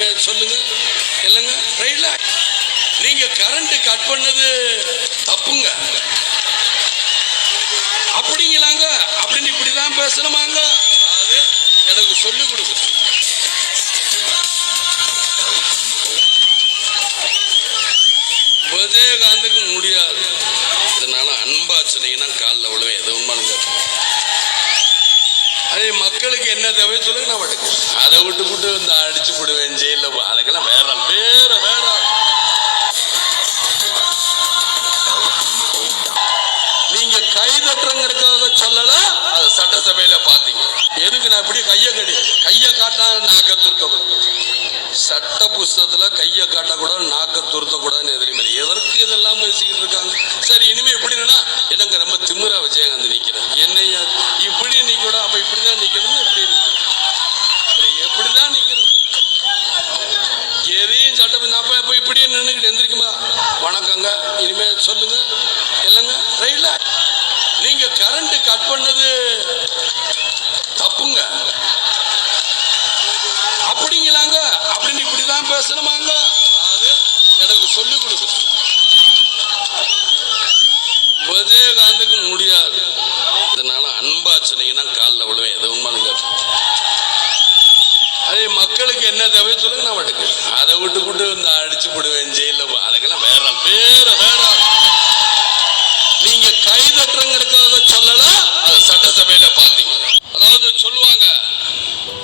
சொல்லுங்க. இல்லைங்க ரைட்ல நீங்க கரண்ட் கட் பண்ணது தப்புங்க. அப்படிங்களாங்க. அப்படின்னு இப்படிதான் பேசணுமாங்க. அது எனக்கு சொல்லி கொடுங்க. விஜயகாந்துக்கு முடியாது. இதனால அன்பா சொன்னீங்கன்னா மக்களுக்கு என்ன தேவை சொல்லுங்க நான் பாட்டுக்கு அதை விட்டு விட்டு இந்த அடிச்சு விடுவேன் ஜெயில அதுக்கெல்லாம் வேற வேற வேற. நீங்க கை தட்டுறங்கிறதுக்காக சொல்லல. அது சட்டசபையில பாத்தீங்க எதுக்கு நான் இப்படி கைய கடி கைய காட்டா நாக்க துருக்கப்படும் சட்ட புஸ்தகத்துல கைய காட்டக்கூடாது நாக்க துருத்தக்கூடாதுன்னு எதிரிமே எதற்கு இதெல்லாம் பேசிக்கிட்டு இருக்காங்க? சரி இனிமே எப்படின்னா என்னங்க ரொம்ப திமிரா விஜயகாந்த் நிக்கிறேன். என்னையா இப்படியே நின்றுக்கிட்டு எந்திரிக்குமா? வணக்கங்க. இனிமேல் சொல்லுங்க. இல்லைங்க ரைட்ல நீங்க கரண்ட் கட் பண்ணது தப்புங்க. அப்படிங்களாங்க? அப்படின்னு இப்படிதான் பேசணுமாங்க? அது எனக்கு சொல்லி கொடுக்கு விஜயகாந்துக்கு முடியாது. இதனால அன்பா சொன்னீங்கன்னா என்ன தேவை சொல்லுங்க நான் பாட்டுக்கு அதை விட்டு விட்டு இந்த அடிச்சு விடுவேன் ஜெயில அதுக்கெல்லாம் வேற வேற வேற. நீங்க கை தட்டுறங்கிறதுக்காக சொல்லல அது சட்டசபையில பாத்தீங்க அதாவது சொல்லுவாங்க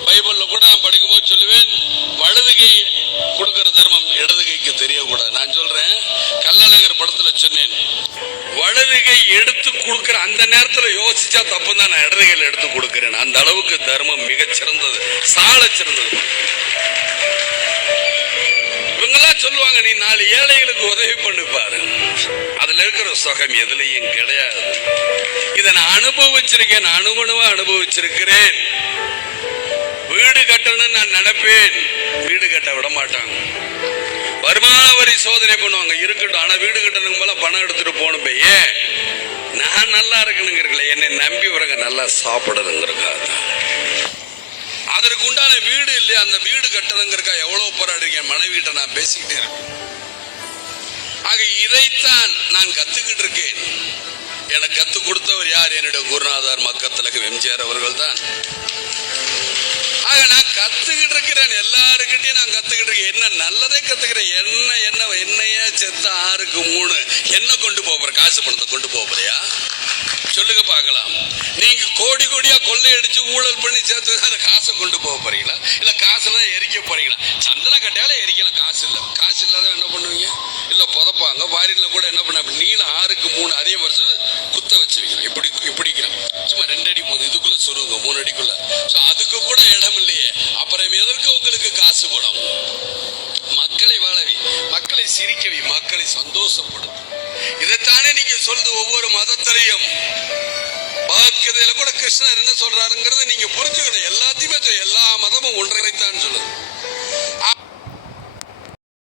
பைபிள்ல கூட நான் படிக்கும்போது சொல்லுவேன் வலது கை கொடுக்கிற தர்மம் இடது கைக்கு தெரியக்கூடாது. நான் சொல்றேன் கல்லழகர் படத்துல சொன்னேன் வலது கை எடுத்து கொடுக்கிற அந்த நேரத்துல யோசிச்சா தப்பு தான் நான் இடதுகையில் எடுத்து கொடுக்கிறேன். அந்த அளவுக்கு தர்மம் மிகச் சிறந்தது சால சிறந்தது சொல்லுவாங்க நீ நாலு ஏழைகளுக்கு உதவி பண்ணி பாரு. அதுல இருக்கிற சுகம் எதுலயும் கிடையாது. இதை நான் அனுபவிச்சிருக்கேன் அனுபவமா அனுபவிச்சிருக்கிறேன். வீடு கட்டணும்னு நான் நினைப்பேன். வீடு கட்ட விட மாட்டாங்க. வருமான வரி சோதனை பண்ணுவாங்க இருக்கட்டும். ஆனா வீடு கட்டணுக்கு மேல பணம் எடுத்துட்டு போகணும் ஏன்? நான் நல்லா இருக்கணுங்கிறீங்களே என்னை நம்பி வரங்க நல்லா சாப்பிடணுங்கிறக்காக அதற்கு உண்டான வீடு இல்லையா? அந்த வீடு கட்டணுங்கிறக்கா எவ்வளவு போராடிருக்கேன்? மனைவி கிட்ட நான் பேசிக்கிட்டே இருக்கேன். ஆக இதைத்தான் நான் கத்துக்கிட்டு இருக்கேன். எனக்கு கற்றுக் கொடுத்தவர் யார்? என்னுடைய குருநாதர் மக்கத்திலகம் எம்ஜிஆர் அவர்கள் தான் ஆக நான் கத்துக்கிட்டு இருக்கிறேன். எல்லாருக்கிட்டையும் நான் கத்துக்கிட்டு இருக்கேன். என்ன நல்லதே கத்துக்கிறேன். என்ன என்ன என்னையே செத்த ஆறுக்கு மூணு. என்ன கொண்டு போற? காசு பணத்தை கொண்டு போறியா? சொல்லுங்க பார்க்கலாம். நீங்க கோடி கோடியா கொள்ளையடிச்சு ஊழல் பண்ணி சேர்த்து அந்த காசை கொண்டு போக போறீங்களா? இல்ல காசுலாம் எரிக்க போறீங்களா? சந்தன கட்டையால எரிக்கல காசு இல்ல. காசு இல்லாத என்ன பண்ணுவீங்க? இல்ல புதப்பாங்க வாரில கூட என்ன பண்ண அப்படி நீளம் ஆறுக்கு மூணு அதே வருஷம் குத்த வச்சு இப்படி இப்படிக்கிறோம் சும்மா ரெண்டு அடி போதும். இதுக்குள்ள சொருங்க மூணு அடிக்குள்ள. சோ அதுக்கு கூட இடம் இல்லையே. அப்புறம் எதற்கு உங்களுக்கு காசு படம்? மக்களை சிரிக்கவி மக்களை சந்தோஷப்படுத்த. இதைத்தானே நீங்க சொல்றது ஒவ்வொரு மதத்திலையும். பார்க்கிறதுல கூட கிருஷ்ணர் என்ன சொல்றாருங்கிறத நீங்க புரிஞ்சுக்கணும். எல்லாத்தையுமே எல்லா மதமும் ஒன்றைத்தான் சொல்லுது.